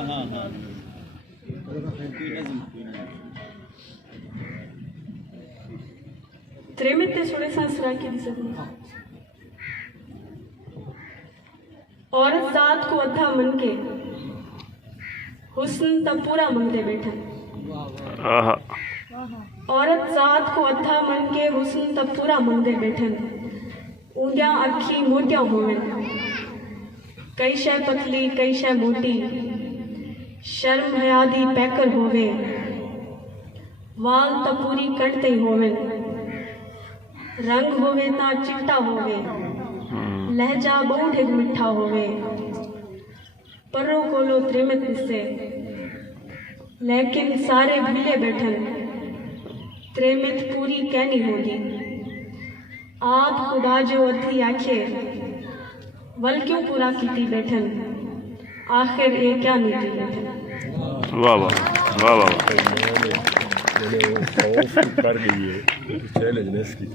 हाँ हाँ त्रेमित थोड़े सांसरा की औरत जात को अथा मन के हुस्न तब पूरा मंगते बैठन। औरत जात को अथा मन के हुस्न तब पूरा मंगते बैठन। ऊंडिया अखी मोटिया होवे, कई शय पतली कई शय मोटी, शर्म हयादी पैकर होवे, वाल तब पूरी कटते होवे, रंग होवे ता चिट्टा होवे, लहजा बहुत ही मिठा होवे, पर्रो कोलो त्रिमित से, लेकिन सारे भूले बैठन, त्रेमित पूरी कहनी होगी। आप खुदा जो अथी आखे, वल क्यों पूरा कीती बैठन, आखिर ये क्या नीति बैठन। वाह वाह वाह वाह कर गई है चैलेंज ने इसकी